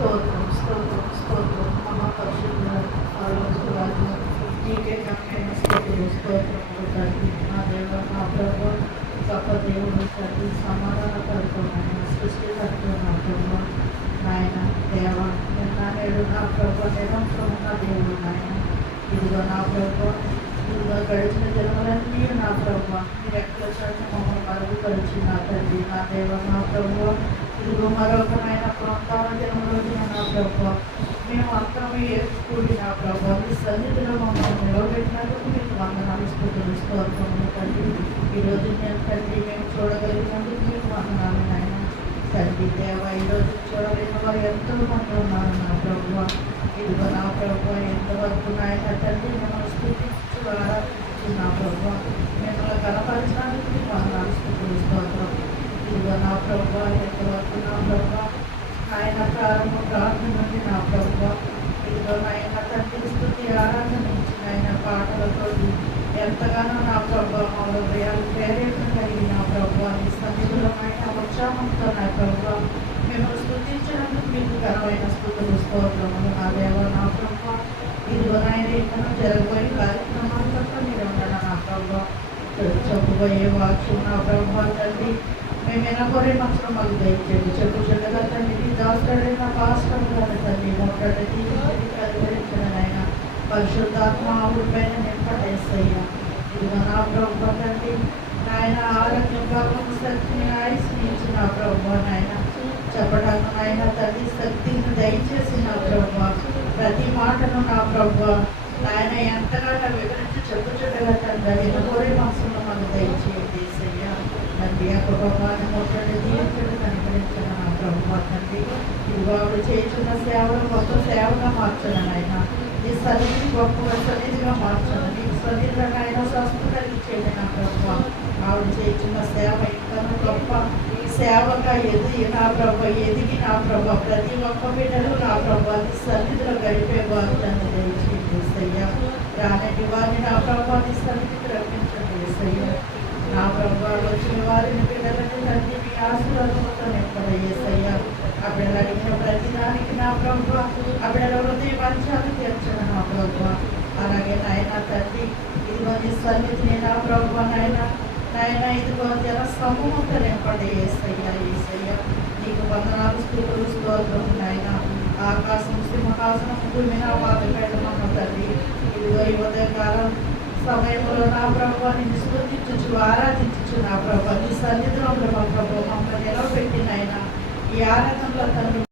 స్తోత్రం స్తోత్రం స్తోత్రం మహాపరిశుద్ధ రాజు నీకే నమ్మకైన స్తోత్రం స్తోత్రం తండ్రి నా దేవ నా ప్రభు గొప్ప దేవుడు తండ్రి సమాధానకర్తమైన సృష్టికర్త నా ప్రభు నాయన దేవ నిన్న నేడు నా ప్రభు నిరంతరం ఉన్న దేవుడు నాయన ఇదిగో నా ప్రభు ఇదిగో గడిచిన జన్మలన్నీ నా ప్రభు మీరు ఎక్కడ చోట మమ్మల్ని మరుగుపరిచి నా తండ్రి నా దేవ నా ప్రభు ఇదిగో మరొకనైనా ప్రాంతాల జన్మలోని నా ప్రభు మేము అందరం కూడి నా ప్రభు మీ సన్నిధిలో మమ్మల్ని నిలబెట్టినందుకు మీకు వందనాలు స్తుతులు స్తోత్రములు తండ్రి ఈరోజు నేను తండ్రి మేము చూడగలిగినందుకు మీకు వందనాలు నాయన తండ్రి దేవ ఈరోజు చూడలేని వారు ఎంతో మంది ఉన్నారు నా ప్రభు ఇదిగో నా ప్రభు ఎంతవరకు నాయన తండ్రి మిమ్మల్ని స్థుతించు ఆరాధించు నా ప్రభు మిమ్మల్ని కనపరచడానికి మీకు వందనాలు స్తుతులు స్తోత్రం ఇదిగో నా ప్రభు ఎంతవరకు నా ప్రభు ఆయన ప్రారంభం నుండి నా ప్రభు ఇదిగో నాయన తండ్రి స్తుతి ఆరాధన నుంచి ఆయన పాటలతో ఎంతగానో నా ప్రభు మా హృదయాలు ప్రేరేపణ కలిగి నా ప్రభు నీ సన్నిధిలో ఆయన ఉత్సాహంతో నా ప్రభు మేము స్తుతించడానికి మీకు ఘనమైన స్తుతులు స్తోత్రములు నా దేవ నా ప్రభు ఇదిగో నాయన ఇక్కడ జరగబోయే కార్యక్రమాలతో మీరు ఉండడం నా ప్రభు చెప్పబోయే వాక్యం నా ప్రభు తండ్రి మేము ఎనగొరే మనసులో మాకు దయచేయండి చెప్పు చెడ్డగా తండ్రి దాస్తాడైన పాస్టర్ గారు తండ్రి మొట్టటి కలిగించడం ఆయన పరిశుద్ధాత్మ ఆవుడిపైన నింపడేసయ్యా ఇదిగో నా ప్రభు తండ్రి నాయన ఆరోగ్యం భాగం శక్తిని ఆయుష్ని ఇచ్చిన ప్రభు నాయన చెప్పడానికి నాయన తండ్రి శక్తిని దయచేసి నా ప్రభు ప్రతి మాటను నా ప్రభు నాయన ఎంతగానో వివరించి చెప్పు చెడ్డగా తండ్రి ఎనగొరే మనసులో మాకు దయచేయండి సయ్యా తండ్రి ఆ కుటుంబాన్ని మొట్టని దీవించడం కనికరించడం నా ప్రభు తండ్రి ఇదిగో ఆవిడ చేస్తున్న సేవలు గొప్ప సేవగా మార్చడం ఆయన నీ సన్నిధి గొప్ప సన్నిధిగా మార్చడం నీ సన్నిధిలో ఆయన స్వస్థ కలిగించేది నా ప్రభు ఆవిడ చేస్తున్న సేవ ఇంకా గొప్ప సేవగా ఎదిగి నా ప్రభు ఎదిగి నా ప్రభు ప్రతి ఒక్క బిడ్డలు నా ప్రభు నీ సన్నిధిలో గడిపే వారు తండ్రి దయచేయండి సయ్యా రానటి వారిని నా ప్రభు నీ సన్నిధికి రప్పించండి సయ్యా నా ప్రభు వచ్చిన వారిని బిడ్డలని తండ్రి మీ ఆశీర్వాదంతో నింపడయ్యేసయ్యా ఆ బిడ్డలు అడిగిన ప్రతిదానికి నా ప్రభు ఆ బిడ్డల హృదయ వంచాలు తీర్చడం నా ప్రభు అలాగే నాయన తండ్రి ఇదిగో నీ సన్నిధిని నా ప్రభు నాయన ఇదిగో జన సమూహంతో నింపడయ్యేసయ్యా ఏసయ్యా నీకు వందనాలు స్తుతులు స్తోత్రం నాయన ఆకాశం సింహాసనం భూమి నా పాదపేటమన్న తండ్రి ఇదిగో ఈ ఉదయకాలం సమయంలో నా ప్రభు నిన్ను స్తుతించు ఆరాధించు నా ప్రభు నీ సన్నిధిలో మా ప్రభు మమ్మల్ని నిలబెట్టిన ఆయన ఈ ఆరాధనలో తండ్రి